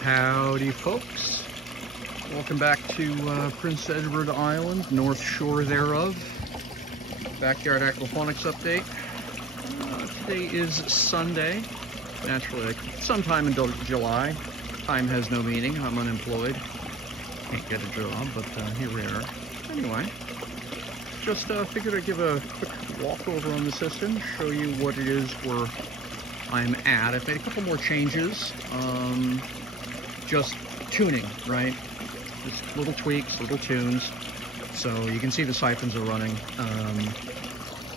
Howdy folks, welcome back to Prince Edward Island, North Shore thereof. Backyard Aquaponics update. Today is Sunday, naturally like sometime in July. Time has no meaning, I'm unemployed, can't get a job, but here we are. Anyway, just figured I'd give a quick walkover on the system, show you what it is where I'm at. I've made a couple more changes. Just tuning, right? Just little tweaks, little tunes. So you can see the siphons are running.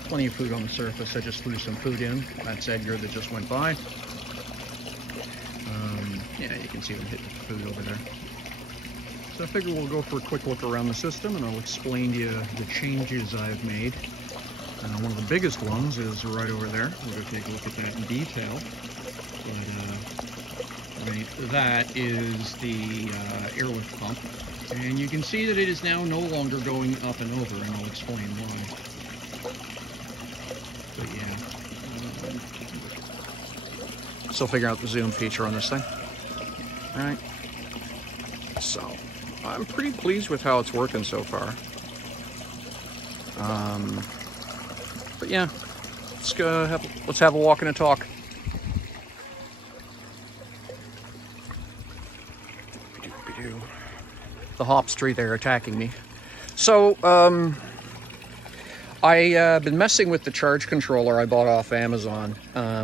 Plenty of food on the surface. I just threw some food in. That's Edgar that just went by. Yeah, you can see them hitting the food over there. So I figure we'll go for a quick look around the system and I'll explain to you the changes I've made. One of the biggest ones is right over there. We'll go take a look at that in detail. Right, that is the airlift pump, and you can see that it is now no longer going up and over, and I'll explain why. But yeah, still figure out the zoom feature on this thing. All right, so I'm pretty pleased with how it's working so far. But yeah, let's have a walk and a talk. The hops tree there attacking me. So I've been messing with the charge controller I bought off Amazon,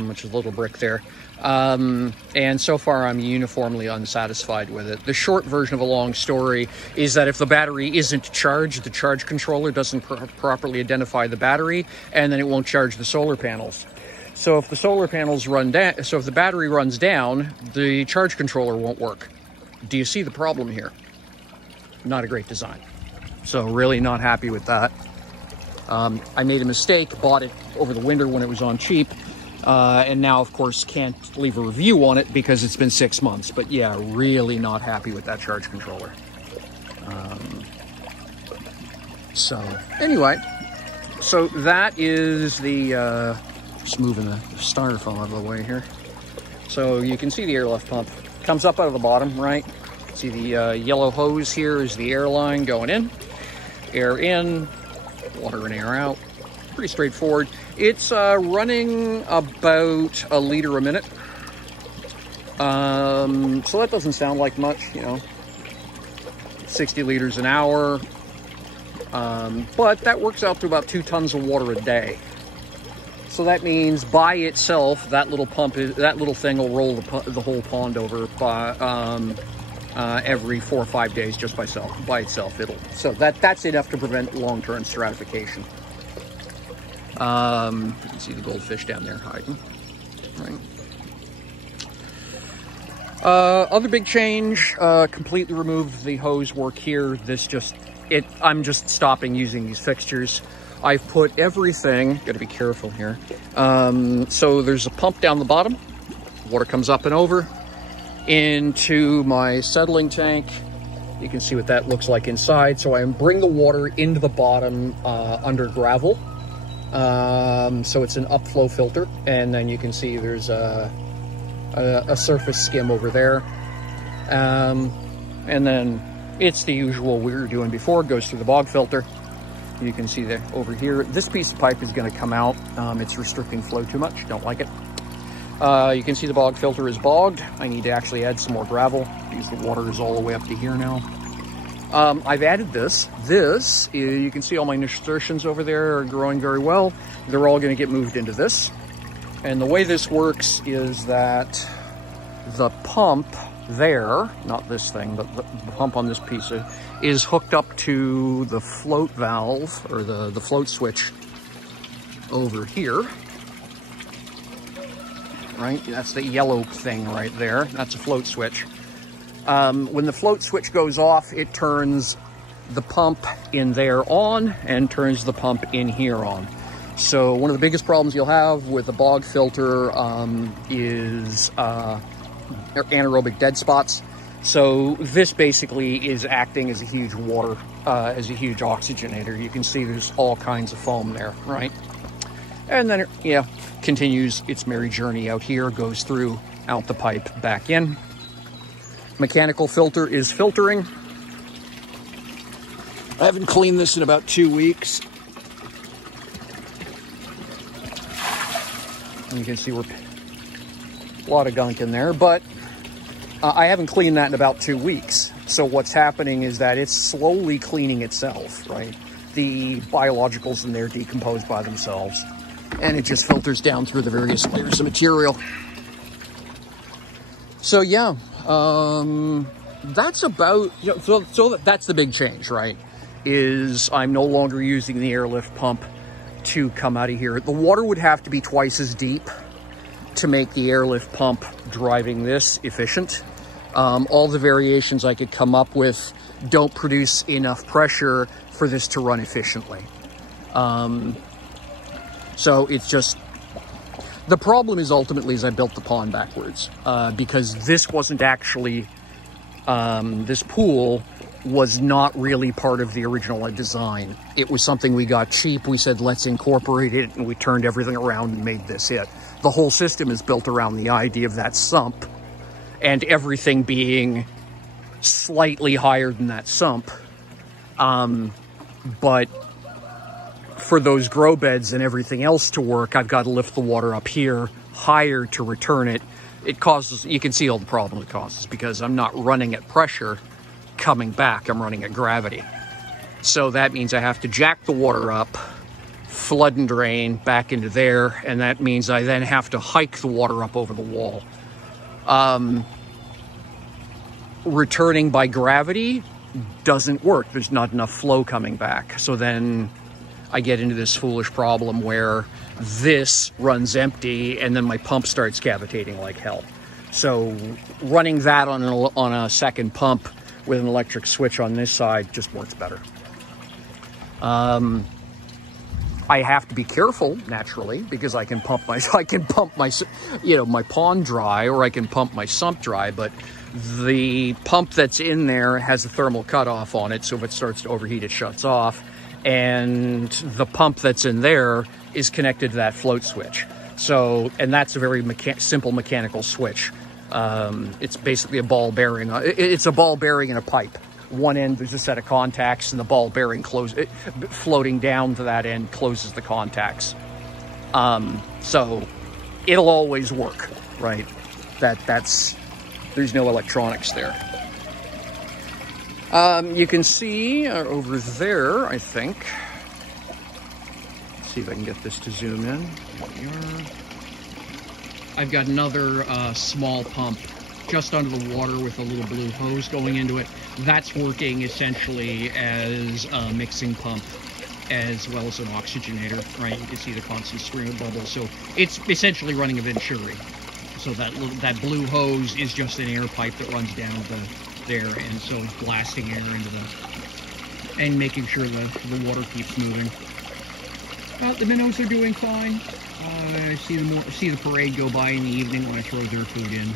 which is a little brick there, and so far I'm uniformly unsatisfied with it. The short version of a long story is that if the battery isn't charged, the charge controller doesn't properly identify the battery, and then it won't charge the solar panels. So if the solar panels run down, so if the battery runs down, the charge controller won't work. Do you see the problem here? Not a great design. So really not happy with that. I made a mistake, bought it over the winter when it was on cheap, and now of course can't leave a review on it because it's been 6 months. But yeah, really not happy with that charge controller. So anyway, so that is the, just moving the styrofoam out of the way here. So you can see the airlift pump comes up out of the bottom, right? See the yellow hose here is the air line going in, air in, water and air out. Pretty straightforward. It's running about a liter a minute. So that doesn't sound like much, you know, 60 liters an hour. But that works out to about 2 tons of water a day. So that means by itself, that little thing will roll the whole pond over by, every 4 or 5 days just by itself. So that's enough to prevent long-term stratification. You can see the goldfish down there hiding. Right. Other big change, completely removed the hose work here. I'm just stopping using these fixtures. I've put everything, gotta be careful here. So there's a pump down the bottom, water comes up and over into my settling tank. You can see what that looks like inside. So I bring the water into the bottom under gravel. So it's an upflow filter, and then you can see there's a surface skim over there. And then it's the usual we were doing before, it goes through the bog filter. You can see that over here, this piece of pipe is going to come out. It's restricting flow too much, don't like it. You can see the bog filter is bogged. I need to actually add some more gravel because the water is all the way up to here now. I've added this. You can see all my nasturtiums over there are growing very well. They're all going to get moved into this. And the way this works is that the pump there, not this thing, but the pump on this piece is hooked up to the float valve, or the float switch over here. Right, that's the yellow thing right there. That's a float switch. When the float switch goes off, it turns the pump in there on and turns the pump in here on. So one of the biggest problems you'll have with the bog filter is anaerobic dead spots. So this basically is acting as a huge as a huge oxygenator. You can see there's all kinds of foam there, right? And then it, continues its merry journey out here, goes through, out the pipe, back in. Mechanical filter is filtering. I haven't cleaned this in about 2 weeks. You can see we're a lot of gunk in there, but I haven't cleaned that in about 2 weeks. So what's happening is that it's slowly cleaning itself, right? The biologicals in there decompose by themselves, and it just filters down through the various layers of material. So yeah, that's about, you know, so that's the big change, right? Is I'm no longer using the airlift pump to come out of here. The water would have to be twice as deep to make the airlift pump driving this efficient. All the variations I could come up with don't produce enough pressure for this to run efficiently. So it's just, the problem is ultimately is I built the pond backwards, because this wasn't actually, this pool was not really part of the original design. It was something we got cheap. We said, let's incorporate it, and we turned everything around and made this it. The whole system is built around the idea of that sump and everything being slightly higher than that sump. But for those grow beds and everything else to work, I've got to lift the water up here higher to return it. It causes, you can see all the problem it causes, because I'm not running at pressure coming back, I'm running at gravity. So that means I have to jack the water up, flood and drain back into there, and that means I then have to hike the water up over the wall. Returning by gravity doesn't work. There's not enough flow coming back. So then I get into this foolish problem where this runs empty and then my pump starts cavitating like hell. So running that on a second pump with an electric switch on this side just works better. I have to be careful, naturally, because I can pump my you know, my pond dry, or I can pump my sump dry, but the pump that's in there has a thermal cutoff on it, so if it starts to overheat, it shuts off. And the pump that's in there is connected to that float switch. So, and that's a very simple mechanical switch. It's basically a ball bearing. It's a ball bearing and a pipe. One end, there's a set of contacts, and the ball bearing floating down to that end closes the contacts. So it'll always work, right? There's no electronics there. You can see over there, I think. Let's see if I can get this to zoom in. I've got another small pump just under the water with a little blue hose going into it. That's working essentially as a mixing pump as well as an oxygenator, right? You can see the constant stream of bubbles. So it's essentially running a venturi. So that blue hose is just an air pipe that runs down there, and so blasting air into and making sure the water keeps moving. The minnows are doing fine. I see the parade go by in the evening when I throw their food in.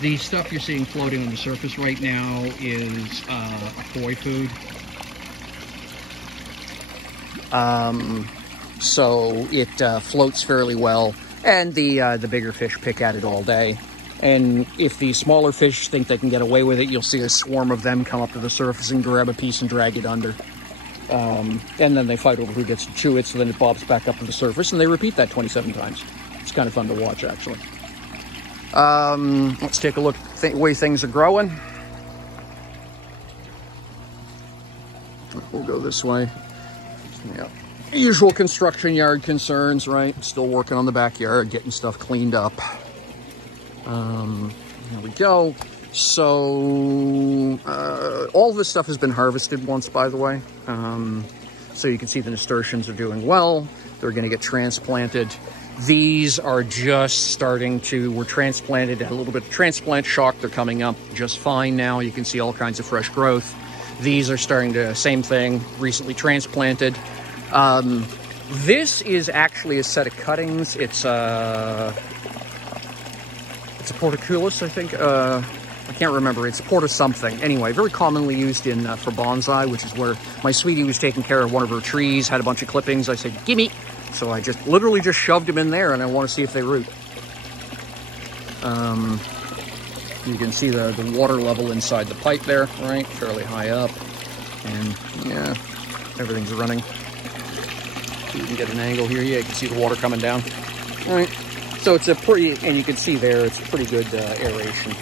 The stuff you're seeing floating on the surface right now is a koi food. So it floats fairly well, and the bigger fish pick at it all day. And if the smaller fish think they can get away with it, you'll see a swarm of them come up to the surface and grab a piece and drag it under. And then they fight over who gets to chew it, so then it bobs back up to the surface, and they repeat that 27 times. It's kind of fun to watch, actually. Let's take a look at the way things are growing. We'll go this way. Yeah. Usual construction yard concerns, right? Still working on the backyard, getting stuff cleaned up. There we go. So, all this stuff has been harvested once, by the way. So you can see the nasturtiums are doing well. They're going to get transplanted. These are just were transplanted, had a little bit of transplant shock. They're coming up just fine now. You can see all kinds of fresh growth. These are starting to, same thing, recently transplanted. This is actually a set of cuttings. It's a porticulus, I think. I can't remember. It's a porta something. Anyway, very commonly used for bonsai, which is where my sweetie was taking care of one of her trees, had a bunch of clippings. I said, gimme. So I literally just shoved them in there, and I want to see if they root. You can see the water level inside the pipe there, right? Fairly high up. And yeah, everything's running. So you can get an angle here. Yeah, you can see the water coming down. All right. So it's a pretty, and you can see there, it's pretty good aeration.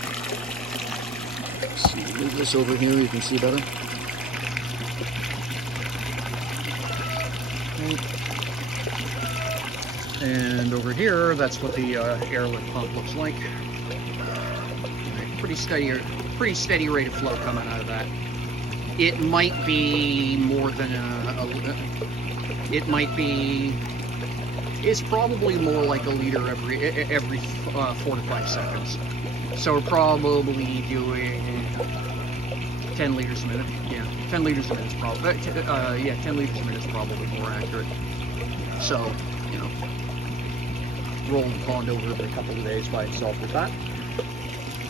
Let's see, move this over here, you can see better. And over here, that's what the airlift pump looks like. Pretty steady rate of flow coming out of that. It might be more than it's probably more like a liter every 4 to 5 seconds. So we're probably doing 10 liters a minute. Yeah, 10 liters a minute is probably 10 liters a minute is probably more accurate. So, you know, roll the pond over a couple of days by itself with that.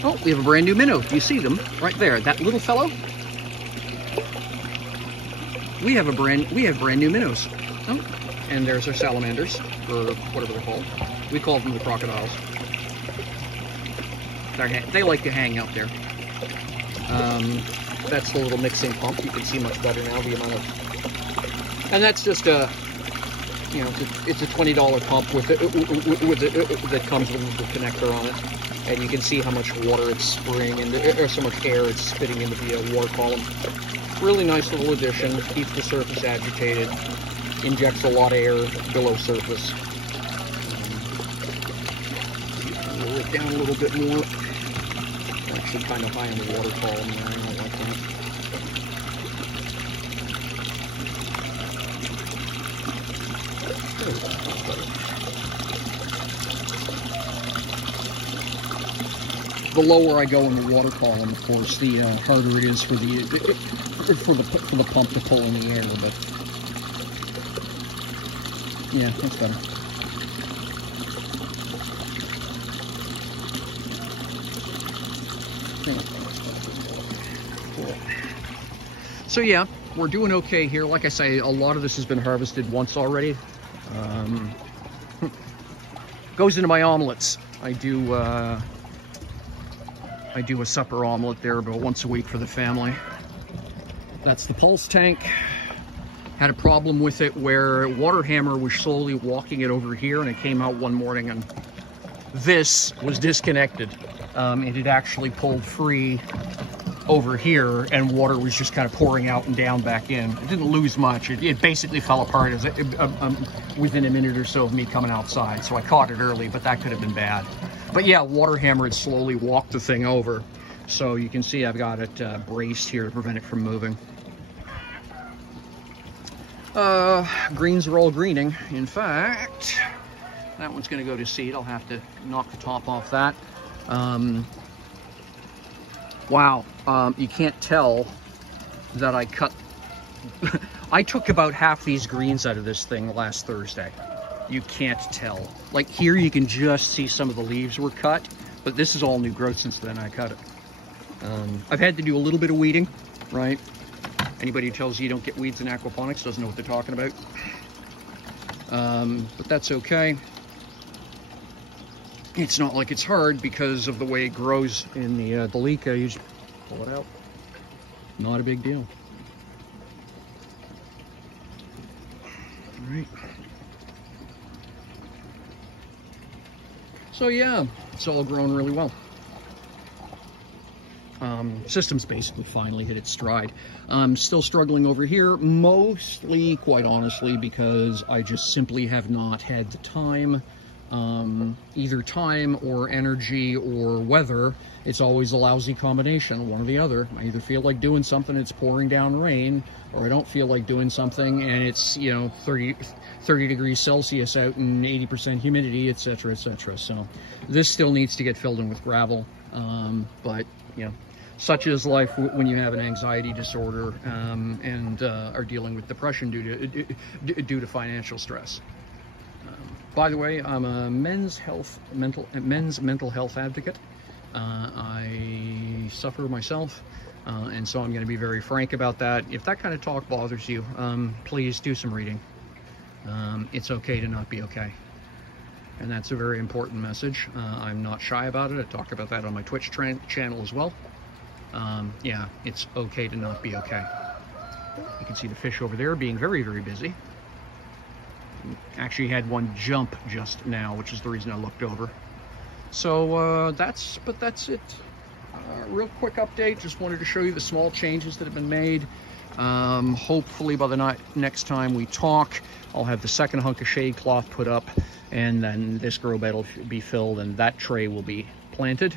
Oh, we have a brand new minnow. You see them right there? That little fellow. We have brand new minnows. Oh, and there's our salamanders, or whatever they're called. We call them the crocodiles. They like to hang out there. That's the little mixing pump. You can see much better now the amount of, and that's just a, you know, it's a $20 pump that comes with the connector on it, and you can see how much water it's spraying into, or so much air it's spitting into the water column. Really nice little addition. Keeps the surface agitated. Injects a lot of air below surface. Roll it down a little bit more. Actually, kind of high in the water column there. I don't like that. The lower I go in the water column, of course, the harder it is for the pump to pull in the air. But yeah, that's better. Cool. So yeah, we're doing okay here. Like I say, a lot of this has been harvested once already. Goes into my omelets. I do a supper omelet there about once a week for the family. That's the pulse tank. Had a problem with it where water hammer was slowly walking it over here, and it came out one morning and this was disconnected. It had actually pulled free over here, and water was just kind of pouring out and down back in. It didn't lose much. It basically fell apart as within a minute or so of me coming outside. So I caught it early, but that could have been bad. But yeah, water hammer had slowly walked the thing over. So you can see I've got it braced here to prevent it from moving. Greens are all greening. In fact, that one's going to go to seed. I'll have to knock the top off that. Wow, you can't tell that I cut. I took about half these greens out of this thing last Thursday. You can't tell. Like here, you can just see some of the leaves were cut, but this is all new growth since then I cut it. I've had to do a little bit of weeding, right? Anybody who tells you don't get weeds in aquaponics doesn't know what they're talking about. But that's okay. It's not like it's hard because of the way it grows in the Delica. You just pull it out. Not a big deal. All right. So yeah, it's all grown really well. System's basically finally hit its stride. Still struggling over here, mostly, quite honestly, because I just simply have not had the time, either time or energy or weather. It's always a lousy combination, one or the other. I either feel like doing something, it's pouring down rain, or I don't feel like doing something and it's, you know, 30 degrees Celsius out and 80% humidity, etc., etc. So this still needs to get filled in with gravel, but, you know, such is life when you have an anxiety disorder and are dealing with depression due to financial stress. By the way, I'm a men's mental health advocate. I suffer myself, and so I'm going to be very frank about that. If that kind of talk bothers you, please do some reading. It's okay to not be okay. And that's a very important message. I'm not shy about it. I talk about that on my Twitch channel as well. Yeah, it's okay to not be okay. You can see the fish over there being very, very busy. Actually had one jump just now, which is the reason I looked over. So that's it. Real quick update. Just wanted to show you the small changes that have been made. Hopefully by the next time we talk, I'll have the second hunk of shade cloth put up, and then this grow bed will be filled and that tray will be planted.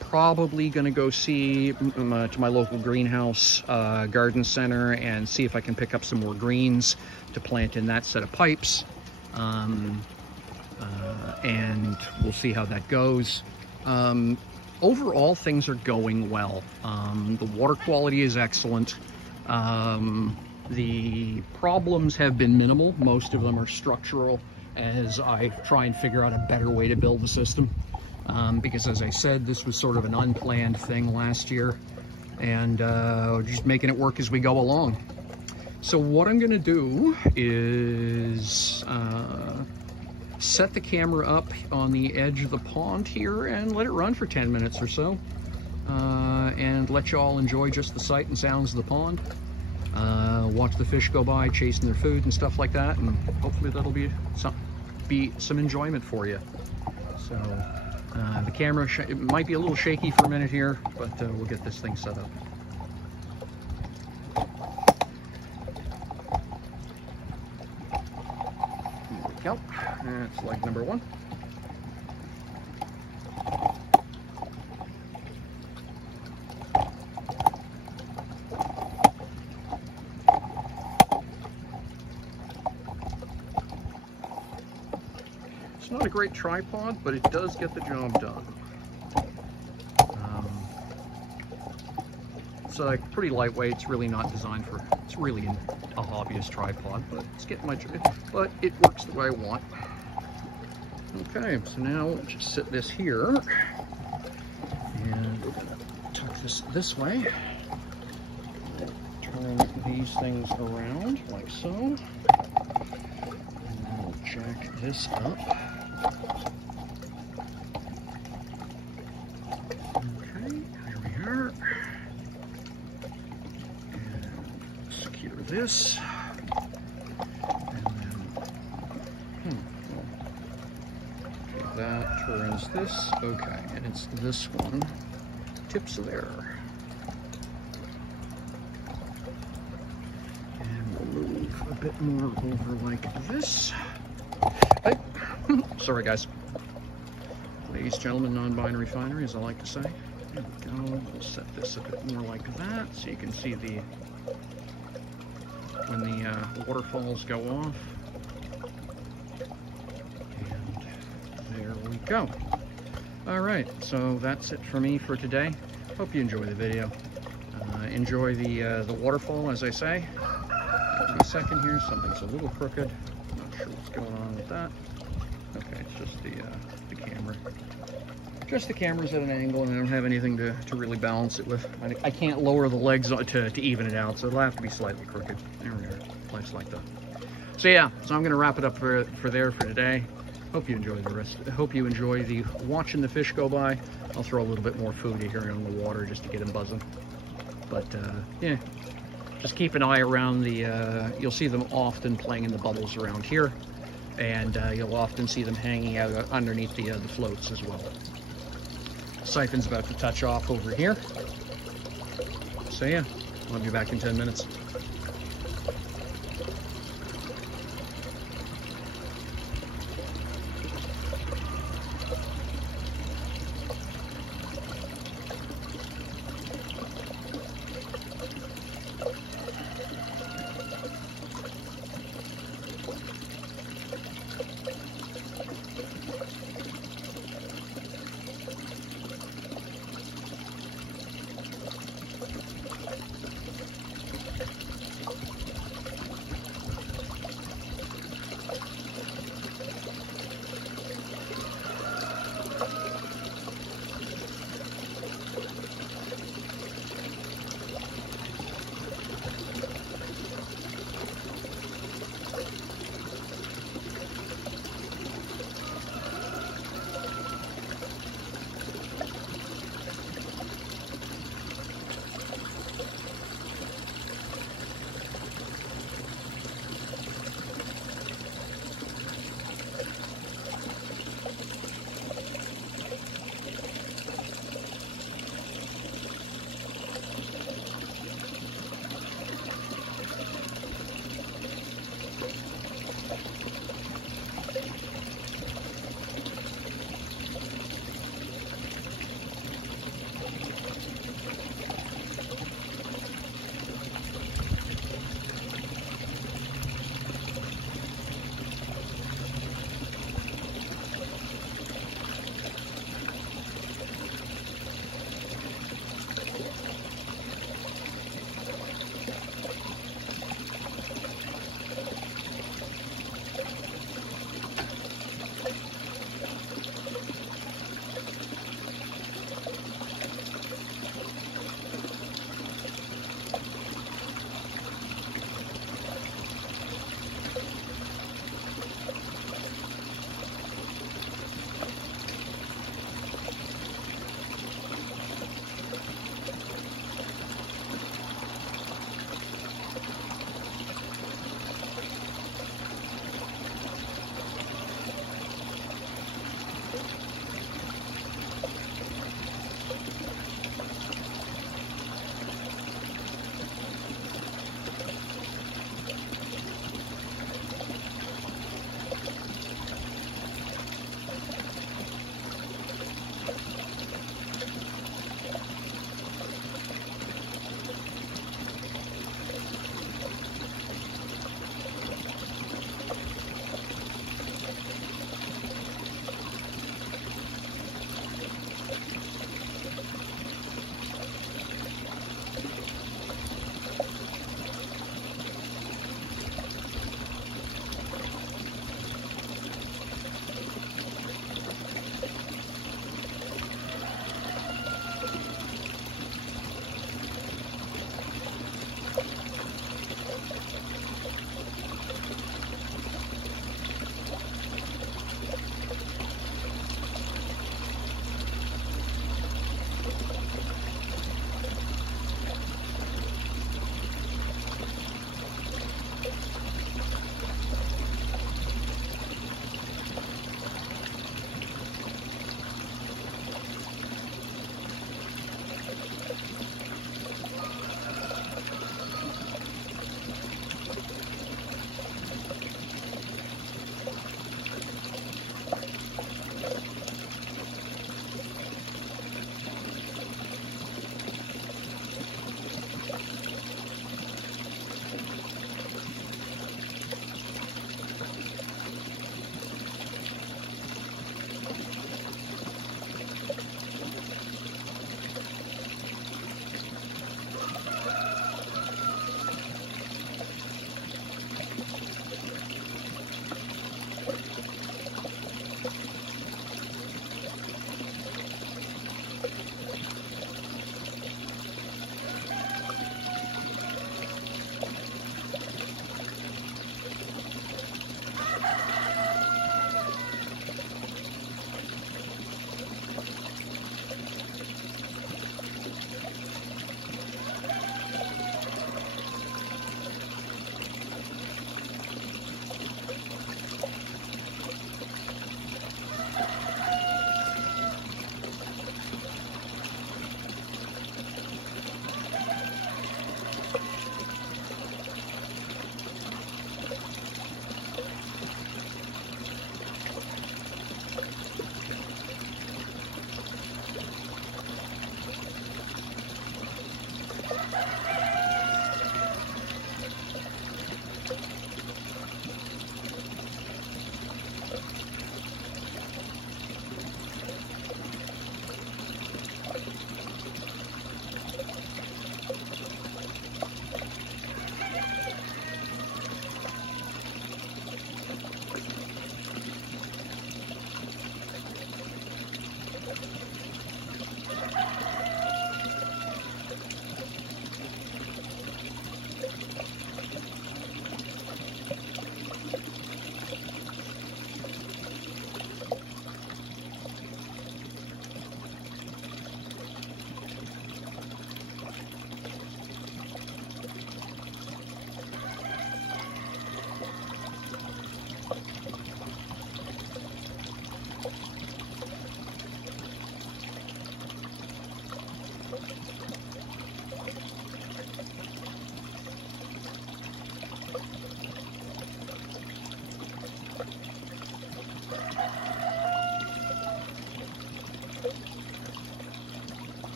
Probably gonna go see to my local greenhouse garden center and see if I can pick up some more greens to plant in that set of pipes. And we'll see how that goes. Overall, things are going well. The water quality is excellent. The problems have been minimal. Most of them are structural as I try and figure out a better way to build the system. Because as I said, this was sort of an unplanned thing last year, and just making it work as we go along. So what I'm gonna do is set the camera up on the edge of the pond here and let it run for 10 minutes or so, and let you all enjoy just the sight and sounds of the pond. Watch the fish go by chasing their food and stuff like that, and hopefully that'll be some enjoyment for you. So the camera it might be a little shaky for a minute here, but we'll get this thing set up. There we go. That's leg number one. It's not a great tripod, but it does get the job done. It's like pretty lightweight. It's really not designed for, it's really a hobbyist tripod, but it's getting but it works the way I want. Okay, so now we'll just sit this here, and we're gonna tuck this way. Turn these things around like so, and then we'll jack this up. Okay, here we are. And secure this. And then, okay, that turns this. Okay, and it's this one. Tips there. And we'll move a bit more over like this. Hey. Sorry, guys. Ladies, gentlemen, non-binary finery, as I like to say. There we go. We'll set this a bit more like that, so you can see when the waterfalls go off. And there we go. All right, so that's it for me for today. Hope you enjoy the video. Enjoy the waterfall, as I say. Give me a second here. Something's a little crooked. Not sure what's going on with that. Okay, it's just the camera. Just the camera's at an angle, and I don't have anything to really balance it with. I can't lower the legs to even it out, so it'll have to be slightly crooked. There we are. Life's like that. So yeah, so I'm going to wrap it up for today. Hope you enjoy the rest. Hope you enjoy watching the fish go by. I'll throw a little bit more food here in the water just to get them buzzing. But yeah, just keep an eye around you'll see them often playing in the bubbles around here. And you'll often see them hanging out underneath the floats as well. Siphon's about to touch off over here. So yeah, I'll be back in 10 minutes.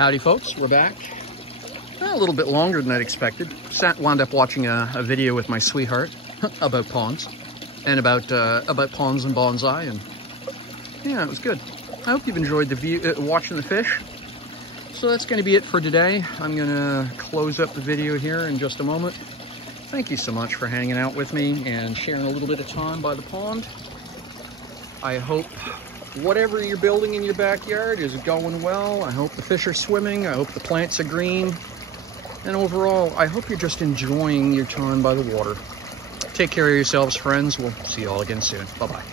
Howdy folks, we're back. A little bit longer than I'd expected. Wound up watching a video with my sweetheart about ponds and about ponds and bonsai, and yeah, it was good. I hope you've enjoyed the view, watching the fish. So that's going to be it for today. I'm going to close up the video here in just a moment. Thank you so much for hanging out with me and sharing a little bit of time by the pond. I hope whatever you're building in your backyard is going well. I hope the fish are swimming. I hope the plants are green. And overall, I hope you're just enjoying your time by the water. Take care of yourselves, friends. We'll see you all again soon. Bye-bye.